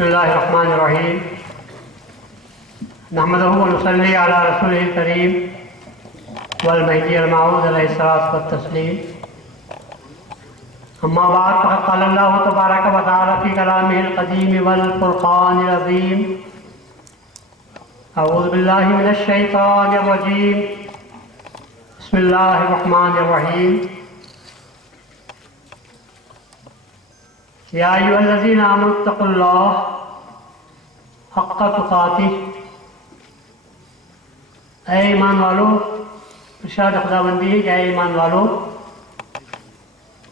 بسم اللہ الرحمن الرحیم نحمدہ و نصلی علی رسولہ الکریم والمہدی الموعود علیہ الصلاۃ والتسلیم اما بعد فقد قال اللہ تبارک و تعالی فی کلامہ القدیم والفرقان العظیم اعوذ باللہ من الشیطان الرجیم بسم اللہ الرحمن الرحیم یا ایھا الذین آمنوا اتقوا اللہ حق تقاتہ، اے ایمان والو، ارشاد خداوندی ہے کہ اے ایمان والو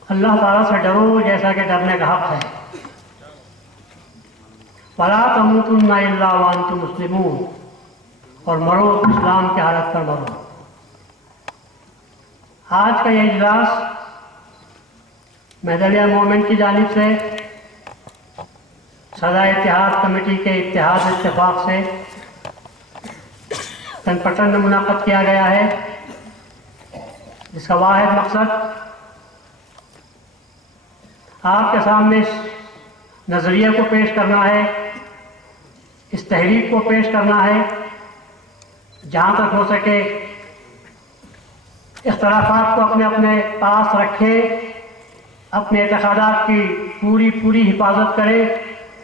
اللہ تعالیٰ سے ڈرو جیسا کہ ڈرنے کا حق ہے۔ وَلَا تَمُوتُنَّ إِلَّا وَأَنْتُم مُسْلِمُونَ، اور مرو اسلام کی حالت پر مرو۔ آج کا یہ اجلاس مہدویہ مومنٹ کی جانب سے صدر اتحاد کمیٹی کے اتحاد اتفاق سے کنپٹن میں منعقد کیا گیا ہے، جس کا واحد مقصد آپ کے سامنے اس نظریے کو پیش کرنا ہے، اس تحریک کو پیش کرنا ہے، جہاں تک ہو سکے اختلافات کو اپنے اپنے پاس رکھے، اپنے اعتقادات کی پوری حفاظت کرے،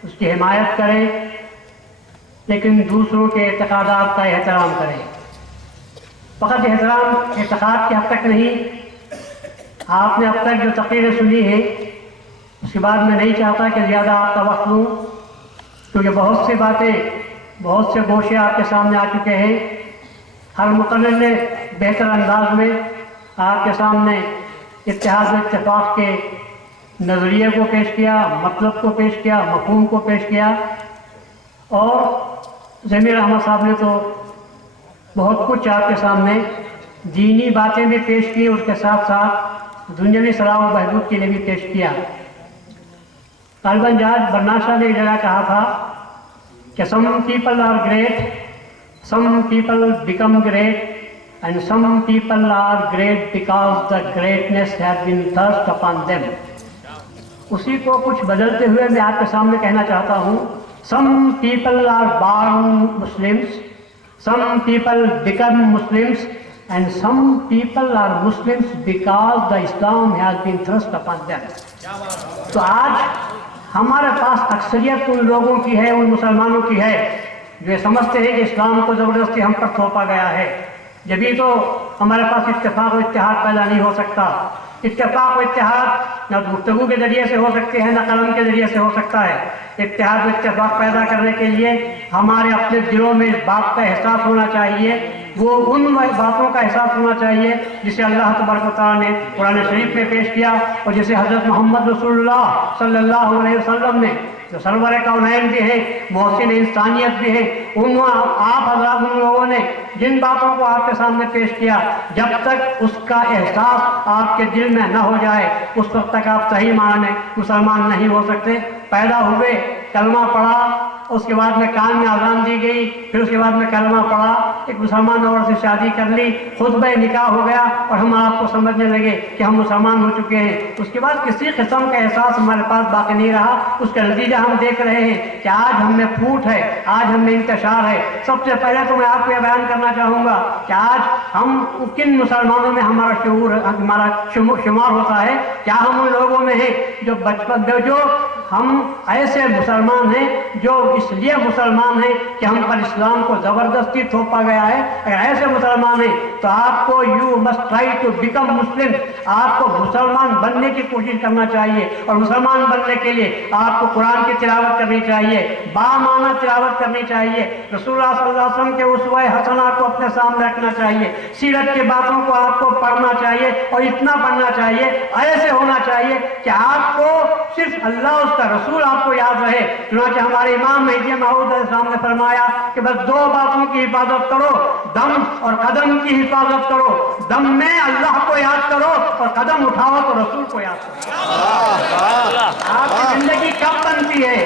اس کی حمایت کرے، لیکن دوسروں کے اعتقادات کا احترام کرے۔ فقط احترام اعتقاد کے حد تک نہیں، آپ نے اب تک جو تقریریں سنی ہیں اس کے بعد میں نہیں چاہتا کہ زیادہ آپ کا وقت لوں، کیونکہ بہت سی باتیں، بہت سے گوشے آپ کے سامنے آ چکے ہیں۔ ہر مقرر نے بہتر انداز میں آپ کے سامنے اتحاد و اتفاق کے نظریے کو پیش کیا، مطلب کو پیش کیا، مفہوم کو پیش کیا، اور ضمیر احمد صاحب نے تو بہت کچھ آپ کے سامنے دینی باتیں بھی پیش کی، اس کے ساتھ ساتھ دنیاوی صلاح و بہبود کے لیے بھی پیش کیا۔ طالباً جہاز برناشاہ نے ایک جگہ کہا تھا کہ some people are great, some people become great, and some people are great because the greatness has been thrust upon them۔ اسی کو کچھ بدلتے ہوئے میں آپ کے سامنے کہنا چاہتا ہوں، some people are born Muslims، some people become Muslims، and some people are Muslims because the Islam has been thrust upon them۔ تو آج ہمارے پاس اکثریت ان لوگوں کی ہے، ان مسلمانوں کی ہے جو یہ سمجھتے ہیں کہ اسلام کو زبردستی ہم پر تھوپا گیا ہے۔ جبھی تو ہمارے پاس اتفاق و اتحاد پیدا نہیں ہو سکتا۔ اتفاق و اتحاد نہ گفتگو کے ذریعے سے ہو سکتے ہیں، نہ قلم کے ذریعے سے ہو سکتا ہے۔ اتحاد و اتفاق پیدا کرنے کے لیے ہمارے اپنے دلوں میں اس بات کا احساس ہونا چاہیے، وہ ان باتوں کا احساس ہونا چاہیے جسے اللہ تبارک و تعالیٰ نے قرآن شریف میں پیش کیا، اور جسے حضرت محمد رسول اللہ صلی اللہ علیہ وسلم نے، جو سرور کونین بھی ہیں، محسن انسانیت بھی ہیں، آپ حضرات ان لوگوں نے جن باتوں کو آپ کے سامنے پیش کیا، جب تک اس کا احساس آپ کے دل میں نہ ہو جائے اس وقت تک آپ صحیح معنی میں مسلمان نہیں ہو سکتے۔ پیدا ہوئے، کلمہ پڑھا، اس کے بعد میں کان میں اذان دی گئی، پھر اس کے بعد میں کلمہ پڑھا، ایک مسلمان عورت سے شادی کر لی، خطبہ نکاح ہو گیا، اور ہم آپ کو سمجھنے لگے کہ ہم مسلمان ہو چکے ہیں۔ اس کے بعد کسی قسم کا احساس ہمارے پاس باقی نہیں رہا۔ اس کا نتیجہ ہم دیکھ رہے ہیں کہ آج ہم میں پھوٹ ہے، آج ہم میں انتشار ہے۔ سب سے پہلے تو میں آپ کو یہ بیان کرنا چاہوں گا کہ آج ہم کن مسلمانوں میں ہمارا شعور، ہمارا شمار ہوتا ہے۔ کیا ہم ان لوگوں میں ہیں جو بچپن جو ہم ایسے مسلمان ہیں جو اس لیے مسلمان ہیں کہ ہم پر اسلام کو زبردستی تھوپا گیا ہے؟ اگر ایسے مسلمان ہیں تو آپ کو you must try to become Muslim, آپ کو مسلمان بننے کی کوشش کرنا چاہیے، اور مسلمان بننے کے لیے آپ کو قرآن کی تلاوت کرنی چاہیے، بامعنی تلاوت کرنی چاہیے، رسول اللہ صلی اللہ علیہ وسلم کے اسوہ حسنہ کو اپنے سامنے رکھنا چاہیے، سیرت کی باتوں کو آپ کو پڑھنا چاہیے، اور اتنا پڑھنا چاہیے، ایسے ہونا چاہیے کہ آپ کو صرف اللہ، اس کا رسول آپ کو یاد رہے۔ چنانچہ ہمارے امام مہدی موعود علیہ السلام نے فرمایا کہ بس دو باتوں کی حفاظت کرو، دم اور قدم کی حفاظت کرو۔ دم میں اللہ کو یاد کرو، اور قدم اٹھاؤ تو رسول کو یاد کرو۔ آپ کی زندگی کب بنتی ہے؟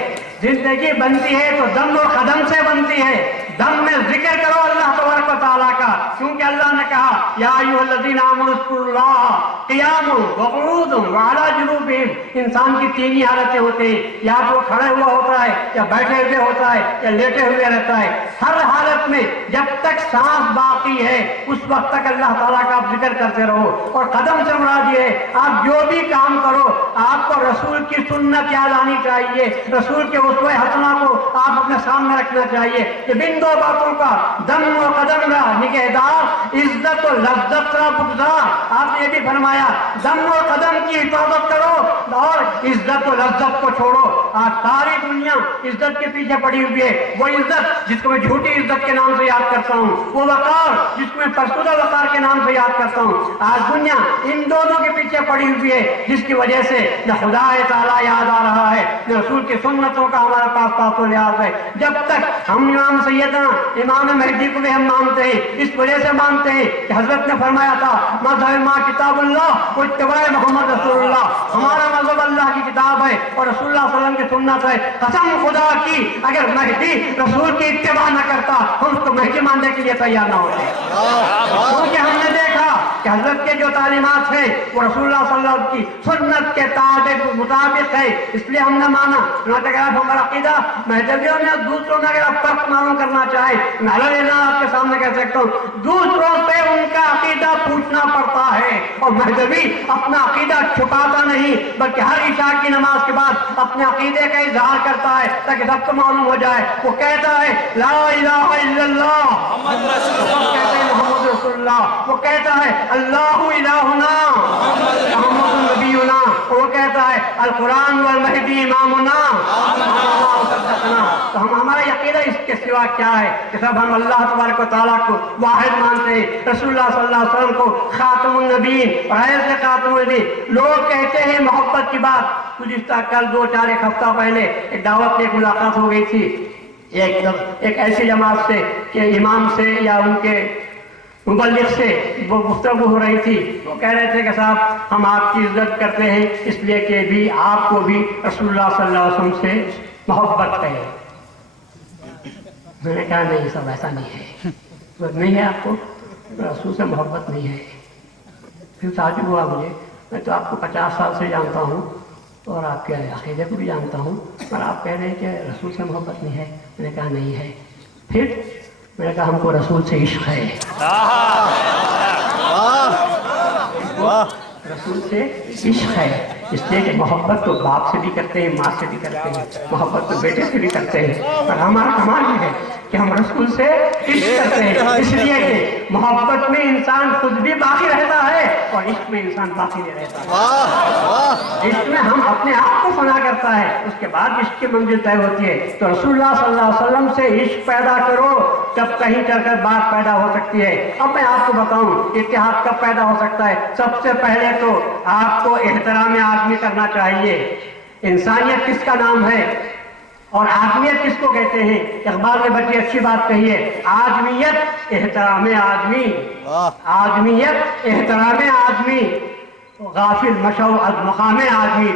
زندگی بنتی ہے تو دم و قدم سے بنتی ہے. دم میں ذکر کرو اللہ تبارک و تعالیٰ کا، کیونکہ اللہ نے کہا یا ایھا الذین آمنوا اذکروا اللہ قیاما وقعودا وعلی جنوبہم. انسان کی تین ہی حالتیں ہوتی ہیں، یا تو وہ کھڑے ہوا ہوتا ہے، یا بیٹھے ہوئے ہوتا ہے، یا لیٹے ہوئے رہتا ہے. ہر حالت میں جب تک سانس باقی ہے اس وقت تک اللہ تعالیٰ کا آپ ذکر کرتے رہو. اور قدم سے مراد یہ ہے آپ جو بھی کام کرو آپ کو رسول کی سنت یاد آنی چاہیے، رسول کے اسوہ حسنہ کو آپ اپنے سامنے رکھنا چاہیے. یہ بن دو باتوں کا دم و قدم را نگہدار، عزت و لذت را بگزار. آپ نے یہ بھی فرمایا دم و قدم کی حفاظت کرو اور عزت و لذت کو چھوڑو. آج ساری دنیا عزت کے پیچھے پڑی ہوئی ہے. وہ عزت جس کو میں جھوٹی عزت کے نام سے یاد کرتا ہوں، وہ وقار جس کو میں فرسودہ وقار کے نام سے یاد کرتا ہوں. آج دنیا ان دونوں کے پیچھے پڑی ہوئی ہے جس کی وجہ سے نہ خدا تعالیٰ یاد آ رہا ہے نہ رسول کی سنتوں کا ہمارے پاس پاس و لحاظ ہے. جب تک ہم امام سیدنا امام مہدی کو بھی ہم مانتے ہیں، اس وجہ سے مانتے ہیں کہ حضرت نے فرمایا تھا مذہب ما کتاب اللہ و اتباع محمد رسول اللہ. ہمارا مذہب اللہ کی کتاب ہے اور رسول اللہ صلی اللہ علیہ وسلم کی سنت ہے. قسم خدا کی اگر مہدی رسول کی اتباع نہ کرتا ہم اس کو مہدی ماننے کے لیے تیار نہ ہوتے. کیونکہ ہم نے دیکھا کہ حضرت کے جو تعلیمات ہیں وہ رسول اللہ صلی اللہ علیہ وسلم کی سنت کے مطابق ہے، اس لیے ہم نے مانا. ہمارا عقیدہ مہدویوں میں دوسروں میں اگر آپ فرق معلوم کرنا چاہیں میں لینا آپ کے سامنے کہہ سکتا ہوں دوسروں سے ان کا عقیدہ پوچھنا پڑتا ہے. اور مہدوی اپنا عقیدہ چھپاتا نہیں بلکہ ہر عشاء کی نماز کے بعد اپنے عقیدے کا اظہار کرتا ہے تاکہ سب کو معلوم ہو جائے. وہ کہتا ہے لا الہ الا اللہ محمد رسول اللہ. وہ کہتا ہے اللہ الہنا محمد نبینا. وہ کہتا ہے القرآن والمہدی امامنا. تو ہمارا عقیدہ اس کے سوا کیا ہے کہ سب ہم اللہ تبارک و تعالیٰ کو واحد مانتے ہیں، رسول اللہ صلی اللہ علیہ وسلم کو خاتم النبیین اور ایسے خاتم النبیین. لوگ کہتے ہیں محبت کی بات. گزشتہ کل ایک ہفتہ پہلے ایک دعوت میں ایک ملاقات ہو گئی تھی ایک ایسی جماعت سے کہ امام سے یا ان کے مبلغ سے وہ گفتگو ہو رہی تھی. وہ کہہ رہے تھے کہ صاحب ہم آپ کی عزت کرتے ہیں اس لیے کہ بھی آپ کو بھی رسول اللہ صلی اللہ علیہ وسلم سے محبت ہے. میں نے کہا نہیں سب ایسا نہیں ہے، نہیں ہے آپ کو رسول سے محبت نہیں ہے. پھر تعجب ہوا مجھے، میں تو آپ کو 50 سال سے جانتا ہوں اور آپ کے عقیدے کو بھی جانتا ہوں اور آپ کہہ رہے ہیں کہ رسول سے محبت نہیں ہے. میں نے کہا نہیں ہے. پھر میں نے کہا ہم کو رسول سے عشق ہے. رسول سے عشق ہے اس لیے کہ محبت تو باپ سے بھی کرتے ہیں، ماں سے بھی کرتے ہیں، محبت تو بیٹے سے بھی کرتے ہیں. اور ہمارا کمال یہ ہے کہ ہم رسول سے عشق کرتے ہیں اس لیے کہ محبت میں انسان خود بھی باقی رہتا ہے اور عشق میں انسان باقی نہیں رہتا. عشق میں ہم اپنے آپ کو فنا کرتا ہے، اس کے بعد عشق کی منزل طے ہوتی ہے. تو رسول اللہ صلی اللہ علیہ وسلم سے عشق پیدا کرو تب کہیں چل کر بات پیدا ہو سکتی ہے. اب میں آپ کو بتاؤں اتحاد کب پیدا ہو سکتا ہے. سب سے پہلے تو آپ کو احترام آدمی کرنا چاہیے. انسانیت کس کا نام ہے اور آدمیت کس کو کہتے ہیں؟ اقبال نے بڑی اچھی بات کہی ہے، آدمیت احترام آدمی. آدمیت احترام آدمی. غافل مشو از مقام آدمی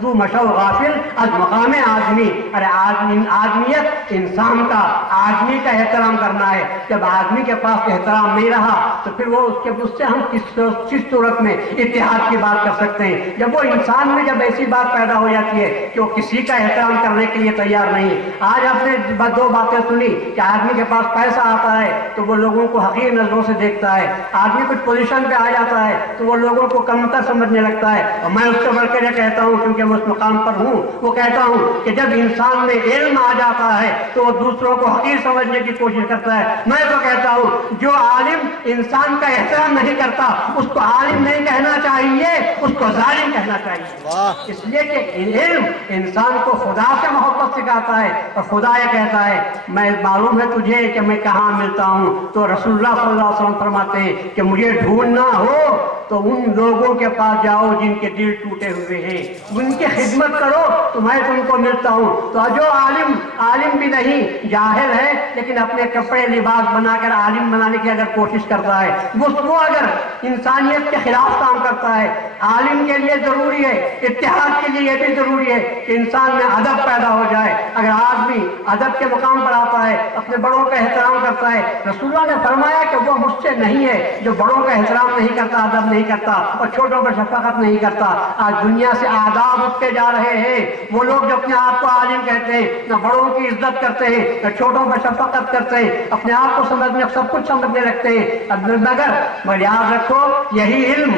تو مشو غافل از مقام آدمی. ارے آدمیت انسان کا آدمی کا احترام کرنا ہے. جب آدمی کے پاس احترام نہیں رہا تو پھر وہ اس سے ہم کس صورت میں اتحاد کی بات کر سکتے ہیں؟ جب وہ انسان میں جب ایسی بات پیدا ہو جاتی ہے کہ وہ کسی کا احترام کرنے کے لیے تیار نہیں. آج آپ نے دو باتیں سنی کہ آدمی کے پاس پیسہ آتا ہے تو وہ لوگوں کو حقیر نظروں سے دیکھتا ہے، آدمی کچھ پوزیشن پہ آ جاتا ہے تو وہ لوگوں کو کم سمجھنے لگتا ہے. اور میں اس سے بڑھ کر یہ کہتا ہوں کیونکہ میں اس مقام پر ہوں، وہ کہتا ہوں کہ جب انسان میں علم آ جاتا ہے تو وہ دوسروں کو حقیر سمجھنے کی کوشش کرتا ہے. میں تو کہتا ہوں جو عالم انسان کا احترام نہیں کرتا اس کو عالم نہیں کہنا چاہیے، اس کو ظالم کہنا چاہیے. اس لیے کہ علم انسان کو خدا سے محبت سکھاتا ہے اور خدا یہ کہتا ہے میں معلوم ہے تجھے کہ میں کہاں ملتا ہوں. تو رسول اللہ صلی اللہ علیہ وسلم فرماتے ہیں کہ مجھے ڈھونڈنا ہو تو ان لوگوں لوگوں کے پاس جاؤ جن کے دل ٹوٹے ہوئے ہیں، ان کی خدمت کرو تو میں تم کو ملتا ہوں۔ تو جو عالم بھی نہیں، جاہل ہے لیکن اپنے کپڑے لباس بنا کر عالم بنانے کی اگر کوشش کرتا ہے، وہ اگر انسانیت کے خلاف کام کرتا ہے، عالم کے لیے ضروری ہے، اتحاد کے لیے یہ بھی ضروری ہے کہ انسان میں ادب پیدا ہو جائے۔ اگر آدمی ادب کے مقام پر آتا ہے، اپنے بڑوں کا احترام کرتا ہے، رسول اللہ نے فرمایا کہ وہ مجھ سے نہیں ہے جو بڑوں کا احترام نہیں کرتا، ادب نہیں کرتا اور چھوٹوں پر شفقت نہیں کرتا۔ آج دنیا سے آداب اٹھتے جا رہے ہیں، وہ لوگ جو اپنے آپ کو عالم کہتے ہیں، نہ بڑوں کی عزت کرتے ہیں، نہ چھوٹوں پر شفقت کرتے ہیں، اپنے آپ کو سب کچھ سمجھنے لگتے ہیں۔ مگر یاد رکھو، یہی علم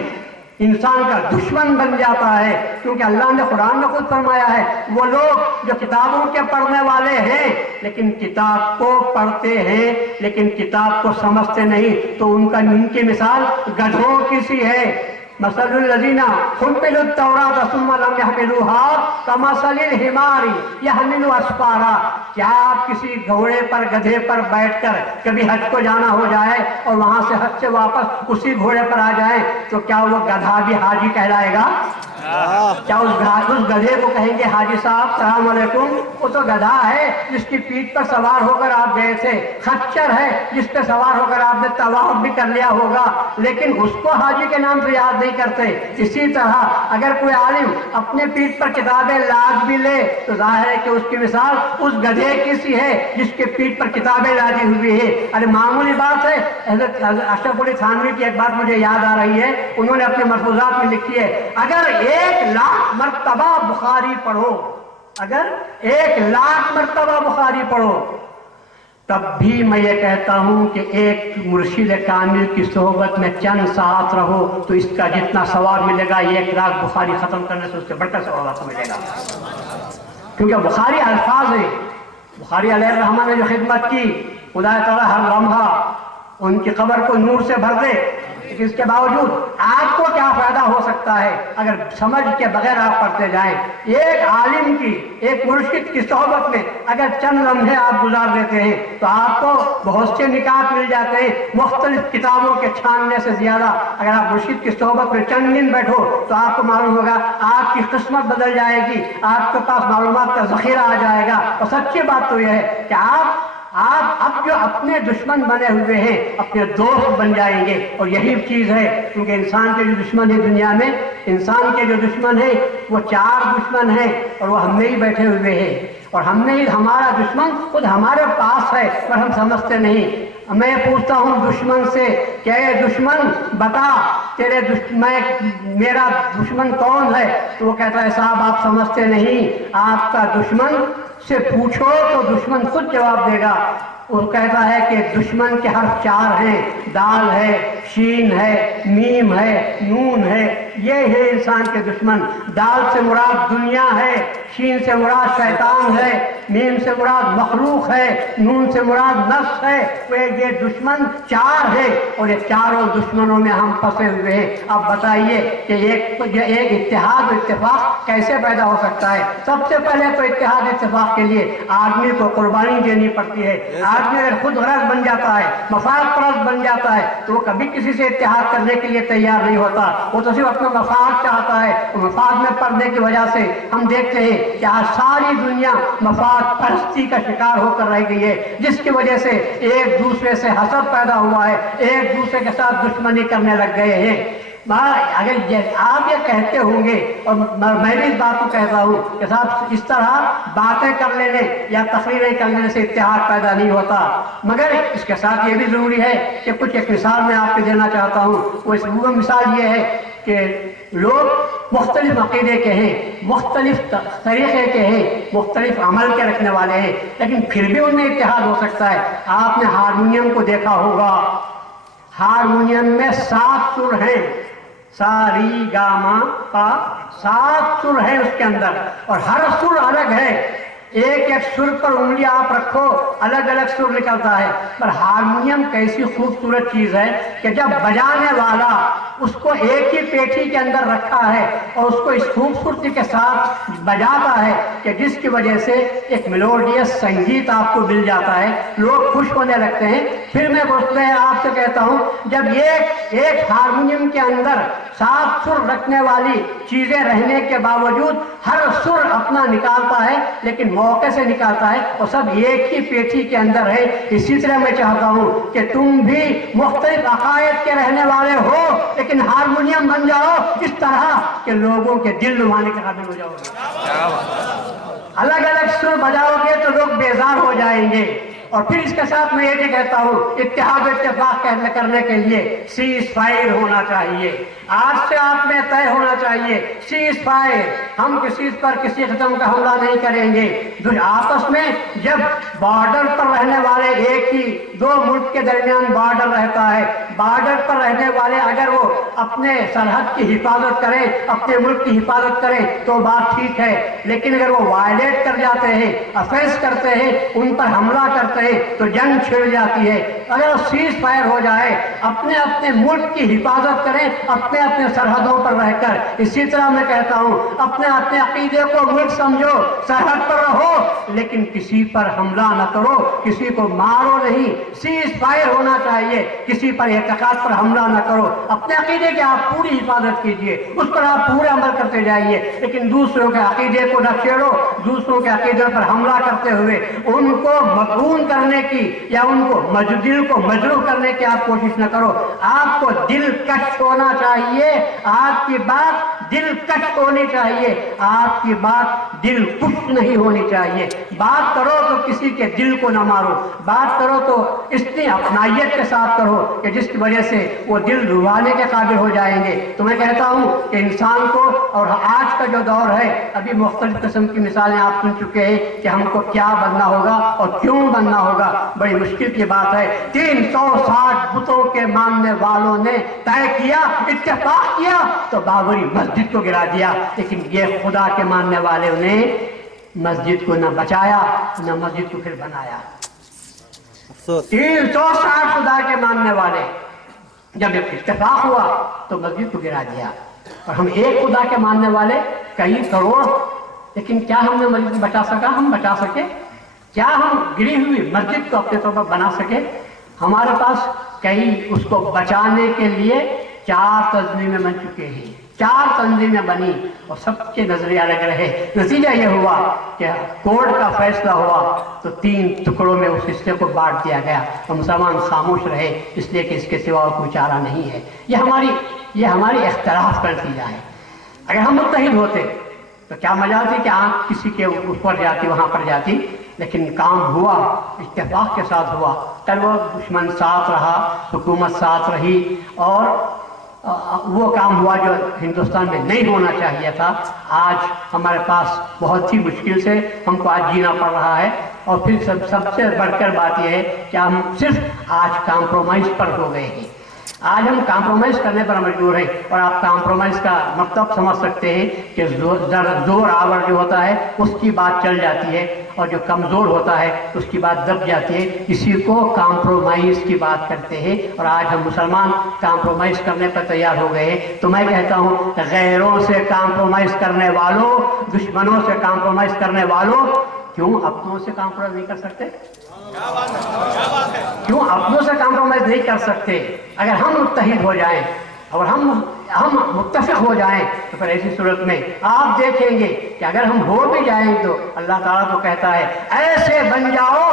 انسان کا دشمن بن جاتا ہے، کیونکہ اللہ نے قرآن میں خود فرمایا ہے وہ لوگ جو کتابوں کے پڑھنے والے ہیں لیکن کتاب کو پڑھتے ہیں لیکن کتاب کو سمجھتے نہیں، تو ان کی مثال گدھوں کی سی ہے۔ مثل الذین حملوا التوراۃ ثم لم يحملوها كمثل الحمار يحمل اسفارا۔ کیا آپ کسی گھوڑے پر، گدھے پر بیٹھ کر کبھی حج کو جانا ہو جائے اور وہاں سے حج سے واپس اسی گھوڑے پر آ جائیں تو کیا وہ گدھا بھی حاجی کہلائے گا؟ کیا اس گدھے کو کہیں گے حاجی صاحب السلام علیکم؟ وہ تو گدھا ہے جس کی پیٹھ پر سوار ہو کر آپ گئے تھے، خچر ہے جس پہ سوار ہو کر آپ نے طواف بھی کر لیا ہوگا، لیکن اس کو حاجی کے نام سے یاد نہیں کرتے۔ اسی طرح اگر کوئی عالم اپنے پیٹھ پر کتابیں لاد بھی لے تو ظاہر ہے کہ اس کی مثال اس گدھے کی سی ہے جس کے پیٹھ پر کتابیں لادی ہوئی ہے۔ ارے معمولی بات ہے، حضرت اشرف علی تھانوی کی ایک بات مجھے یاد آ رہی ہے، انہوں نے اپنے ملفوظات میں لکھی ہے، اگر 1,00,000 مرتبہ بخاری پڑھو، اگر 1,00,000 مرتبہ بخاری پڑھو، تب بھی میں یہ کہتا ہوں کہ ایک مرشد کامل کی صحبت میں چند ساعت رہو تو اس کا جتنا ثواب ملے گا 1,00,000 بخاری ختم کرنے سے اس سے بڑھ کر ثواب آپ کو ملے گا۔ کیونکہ بخاری الفاظ ہیں، بخاری علیہ الرحمہ نے جو خدمت کی، خدا تعالیٰ ہر لمحہ ان کی قبر کو نور سے بھر دے، لیکن اس کے باوجود آپ کو کیا فائدہ ہو سکتا ہے اگر سمجھ کے بغیر آپ پڑھتے جائیں؟ ایک عالم کی، ایک مرشد کی صحبت میں اگر چند لمحے آپ گزار دیتے ہیں تو آپ کو بہت سے نکات مل جاتے ہیں۔ مختلف کتابوں کے چھاننے سے زیادہ اگر آپ مرشد کی صحبت میں چند دن بیٹھو تو آپ کو معلوم ہوگا آپ کی قسمت بدل جائے گی، آپ کے پاس معلومات کا ذخیرہ آ جائے گا۔ اور سچی بات تو یہ ہے کہ آپ اب جو اپنے دشمن بنے ہوئے ہیں اپنے دوست بن جائیں گے، اور یہی چیز ہے، کیونکہ انسان کے جو دشمن ہے دنیا میں، انسان کے جو دشمن ہے وہ 4 دشمن ہیں اور وہ ہم میں ہی بیٹھے ہوئے ہیں، اور ہمارا دشمن خود ہمارے پاس ہے پر ہم سمجھتے نہیں۔ میں پوچھتا ہوں دشمن سے کہ اے دشمن بتا میرا دشمن کون ہے؟ تو وہ کہتا ہے صاحب آپ سمجھتے نہیں، آپ کا دشمن سے پوچھو تو دشمن خود جواب دے گا۔ وہ کہتا ہے کہ دشمن کے حرف 4 ہیں، دال ہے، شین ہے، میم ہے، نون ہے، یہ ہے انسان کے دشمن۔ دال سے مراد دنیا ہے، شین سے مراد شیطان ہے، میم سے مراد مخلوق ہے، نون سے مراد نفس ہے۔ یہ دشمن 4 ہے اور یہ چاروں دشمنوں میں ہم پھنسے ہوئے ہیں۔ اب بتائیے کہ ایک اتحاد و اتفاق کیسے پیدا ہو سکتا ہے؟ سب سے پہلے تو اتحاد اتفاق کے لیے آدمی کو قربانی دینی پڑتی ہے۔ آدمی اگر خود غرض بن جاتا ہے، مفاد پرست بن جاتا ہے تو وہ کبھی کسی سے اتحاد کرنے کے لیے تیار نہیں ہوتا، وہ تو صرف اپنا مفاد چاہتا ہے۔ اور مفاد میں پڑنے کی وجہ سے ہم دیکھتے ہیں کہ آج ساری دنیا مفاد پرستی کا شکار ہو کر رہ گئی ہے، جس کی وجہ سے ایک دوسرے سے حسد پیدا ہوا ہے، ایک دوسرے کے ساتھ دشمنی کرنے لگ گئے ہیں۔ اگر آپ یہ کہتے ہوں گے، اور میں بھی اس بات کو کہتا ہوں کہ صاحب اس طرح باتیں کر لینے یا تقریریں کر لینے سے اتحاد پیدا نہیں ہوتا، مگر اس کے ساتھ یہ بھی ضروری ہے کہ کچھ ایک مثال میں آپ کو دینا چاہتا ہوں۔ وہ مثال یہ ہے کہ لوگ مختلف عقیدے کے ہیں، مختلف طریقے کے ہیں، مختلف عمل کے رکھنے والے ہیں، لیکن پھر بھی ان میں اتحاد ہو سکتا ہے۔ آپ نے ہارمونیم کو دیکھا ہوگا، ہارمونیم میں 7 سر ہیں، سا ری گا ما پا، 7 سر ہیں اس کے اندر، اور ہر سر الگ ہے۔ ایک ایک سر پر انگلی آپ رکھو الگ الگ سر نکلتا ہے، پر ہارمونیم کیسی خوبصورت چیز ہے کہ جب بجانے والا اس کو ایک ہی پیٹھی کے اندر رکھا ہے اور اس کو اس خوبصورتی کے ساتھ بجاتا ہے کہ جس کی وجہ سے ایک میلوڈیس سنگیت آپ کو مل جاتا ہے، لوگ خوش ہونے لگتے ہیں۔ پھر میں آپ سے کہتا ہوں، جب ایک ہارمونیم کے اندر 7 سر رکھنے والی چیزیں رہنے کے باوجود ہر سر اپنا نکالتا ہے لیکن موقع سے نکالتا ہے اور سب ایک ہی پیٹھی کے اندر ہے، اسی طرح میں چاہتا ہوں کہ تم بھی مختلف عقائد کے رہنے والے ہو لیکن ہارمونیم بن جاؤ اس طرح کہ لوگوں کے دل لبھانے کے قابل ہو جاؤ گے۔ الگ الگ سر بجاؤ گے تو لوگ بیزار ہو جائیں گے۔ اور پھر اس کے ساتھ میں یہ بھی کہتا ہوں، اتحاد اتفاق کرنے کے لیے سیز فائر ہونا چاہیے، آج سے آپ میں طے ہونا چاہیے سیز فائر۔ ہم کسی پر کسی قسم کا حملہ نہیں کریں گے۔ آپس میں جب بارڈر پر رہنے والے ایک ہی 2 ملک کے درمیان بارڈر رہتا ہے، بارڈر پر رہنے والے اگر وہ اپنے سرحد کی حفاظت کریں، اپنے ملک کی حفاظت کریں تو بات ٹھیک ہے، لیکن اگر وہ وائلیٹ کر جاتے ہیں، افینس کرتے ہیں، ان پر حملہ کرتے ہیں تو جنگ چھڑ جاتی ہے۔ اگر سیز فائر ہو جائے، اپنے اپنے ملک کی حفاظت کریں اپنے اپنے سرحدوں پر رہ کر۔ اسی طرح میں کہتا ہوں، اپنے اپنے عقیدے کو ملک سمجھو، سرحد پر رہو لیکن کسی پر حملہ نہ کرو، کسی کو مارو نہیں، سیز فائر ہونا چاہیے، کسی پر اعتقاد پر حملہ نہ کرو، اپنے عقیدے کی آپ پوری حفاظت کیجئے، اس پر آپ پورے عمل کرتے جائیے، لیکن دوسروں کے عقیدے کو نہ چھیڑو، دوسروں کے عقیدے پر حملہ کرتے ہوئے ان کو مغبون کرنے کی یا ان کو دل کو مجروح کرنے کی آپ کوشش نہ کرو۔ آپ کو دل کش ہونا چاہیے، آپ کی بات دل کش ہونی چاہیے، آپ کی بات دل کش نہیں ہونی چاہیے۔ بات کرو تو کسی کے دل کو نہ مارو، بات کرو تو اتنی اپنائیت کے ساتھ کرو کہ جس کی وجہ سے وہ دل روانے کے قابل ہو جائیں گے۔ تو میں کہتا ہوں کہ انسان کو، اور آج کا جو دور ہے، ابھی مختلف قسم کی مثالیں آپ سن چکے ہیں کہ ہم کو کیا بننا ہوگا اور کیوں بننا ہوگا۔ بڑی مشکل کی بات ہے، 360 بتوں کے ماننے والوں نے طے کیا، اتفاق کیا تو بابری مسجد کو گرا دیا، لیکن یہ خدا کے ماننے والوں نے مسجد کو نہ بچایا نہ مسجد کو پھر بنایا۔ 360 خدا کے ماننے والے، جب اتفاق ہوا تو مسجد کو گرا دیا، اور ہم ایک خدا کے ماننے والے کئی کروڑ، لیکن کیا ہم نے مسجد بچا سکا؟ ہم بچا سکے؟ کیا ہم گری ہوئی مسجد کو اپنے طور پر بنا سکے؟ ہمارے پاس کئی اس کو بچانے کے لیے 4 تنظیمیں بن چکے ہیں، 4 تنظیمیں بنی اور سب کے نظریے الگ رہے۔ نتیجہ یہ ہوا کہ کورٹ کا فیصلہ ہوا تو 3 ٹکڑوں میں اس حصے کو بانٹ دیا گیا اور مسلمان خاموش رہے، اس لیے کہ اس کے سوا کوئی چارہ نہیں ہے۔ یہ ہماری اختلاف کا نتیجہ ہے۔ اگر ہم متحد ہوتے تو کیا مجال تھی کہ آنکھ کسی کے اوپر جاتی، وہاں پر جاتی، لیکن کام ہوا، اتفاق کے ساتھ ہوا۔ کل وہ دشمن ساتھ رہا، حکومت ساتھ رہی، اور وہ کام ہوا جو ہندوستان میں نہیں ہونا چاہیے تھا۔ آج ہمارے پاس بہت ہی مشکل سے ہم کو آج جینا پڑ رہا ہے، اور پھر سب سے بڑھ کر بات یہ ہے کہ ہم صرف آج کمپرومائز پر ہو گئے ہیں۔ آج ہم کمپرومائز کرنے پر مجبور ہیں، اور آپ کمپرومائز کا مطلب سمجھ سکتے ہیں کہ زور آور جو ہوتا ہے اس کی بات چل جاتی ہے، اور جو کمزور ہوتا ہے اس کی بات دب جاتی ہے، اسی کو کمپرومائز کی بات کرتے ہیں۔ اور آج ہم مسلمان کمپرومائز کرنے پر تیار ہو گئے ہیں۔ تو میں کہتا ہوں کہ غیروں سے کمپرومائز کرنے والوں، دشمنوں سے کمپرومائز کرنے والوں، کیوں اپنوں سے کمپرومائز نہیں کر سکتے؟ کیوں اپنوں سے کمپرومائز نہیں کر سکتے؟ اگر ہم متحد ہو جائیں اور ہم متفق ہو جائیں تو پھر ایسی صورت میں آپ دیکھیں گے کہ اگر ہم ہو بھی جائیں تو اللہ تعالیٰ تو کہتا ہے ایسے بن جاؤ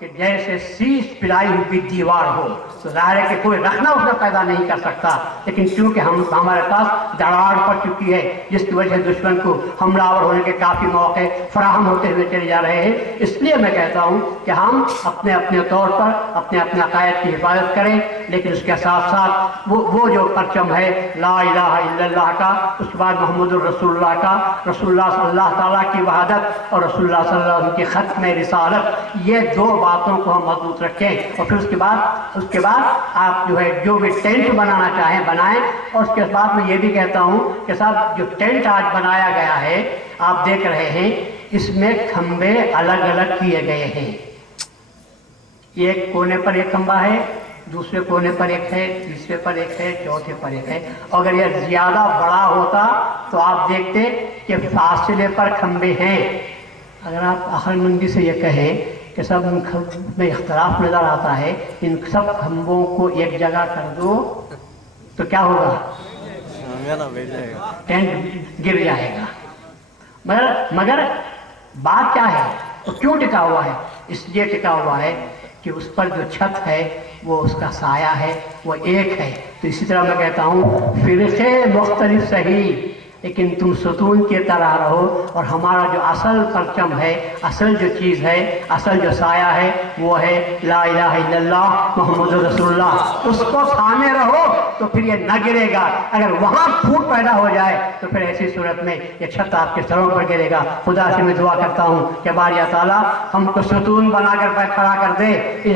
کہ جیسے سیس پلائی ہوئی دیوار ہو۔ تو ظاہر ہے کہ کوئی رکھنا اس میں پیدا نہیں کر سکتا، لیکن چونکہ ہمارے پاس دراڑ پڑ چکی ہے، جس کی وجہ سے دشمن کو حملہ آور ہونے کے کافی موقع فراہم ہوتے ہوئے چلے جا رہے ہیں۔ اس لیے میں کہتا ہوں کہ ہم اپنے اپنے طور پر اپنے عقائد کی حفاظت کریں، لیکن اس کے ساتھ ساتھ وہ جو پرچم ہے لا الہ الا اللہ کا، اس کے بعد محمد الرسول اللہ کا، رسول اللہ صلی اللہ تعالیٰ کی وحدت اور رسول اللہ صلی اللہ علیہ وسلم کی ختم رسالت، یہ 2 باتوں کو ہم مضبوط رکھیں۔ اور پھر اس کے بعد آپ جو بھی ٹینٹ بنانا چاہیں بنائیں۔ اور اس کے بعد میں یہ بھی کہتا ہوں کہ صاحب جو ٹینٹ آج بنایا گیا ہے، آپ دیکھ رہے ہیں اس میں کھمبے الگ الگ کیے گئے ہیں، ایک کونے پر ایک کھمبا ہے، دوسرے کونے پر ایک ہے، تیسرے پر ایک ہے، چوتھے پر ایک ہے۔ اگر یہ زیادہ بڑا ہوتا تو آپ دیکھتے کہ فاصلے پر کھمبے ہیں۔ اگر آپ عقل مندی سے یہ کہیں کہ سب ان کھمبوں میں اختلاف نظر آتا ہے، ان سب کھمبوں کو ایک جگہ کر دو تو کیا ہوگا؟ ٹینٹ گر جائے گا۔ مگر بات کیا ہے؟ تو کیوں ٹکا ہوا ہے؟ اس لیے ٹکا ہوا ہے کہ اس پر جو چھت ہے وہ اس کا سایہ ہے، وہ ایک ہے۔ تو اسی طرح میں کہتا ہوں فرقے مختلف صحیح، لیکن تم ستون کی طرح رہو، اور ہمارا جو اصل پرچم ہے، اصل جو چیز ہے، اصل جو سایہ ہے وہ ہے لا الہ الا اللہ محمد رسول اللہ۔ اس کو تھامے رہو تو پھر یہ نہ گرے گا۔ اگر وہاں پھوٹ پیدا ہو جائے تو پھر ایسی صورت میں یہ چھت آپ کے سروں پر گرے گا۔ خدا سے میں دعا کرتا ہوں کہ باری تعالیٰ ہم کو ستون بنا کر کھڑا کر دے،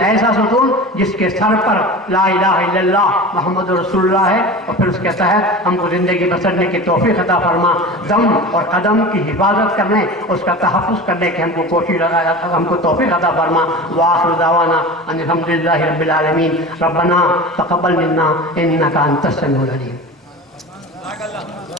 ایسا ستون جس کے سر پر لا الہ الا اللہ محمد رسول اللہ ہے، اور پھر اس کے تحت ہم کو زندگی بسرنے کی توفیق عطا فرما، دم اور قدم کی حفاظت کرنے، اس کا تحفظ کرنے کی ہم کو کوشش، ہم کو توفیق عطا فرما۔ وآخر دعوانا ان الحمد للہ رب العالمین۔ ربنا تقبل منا انک انت السمیع العلیم۔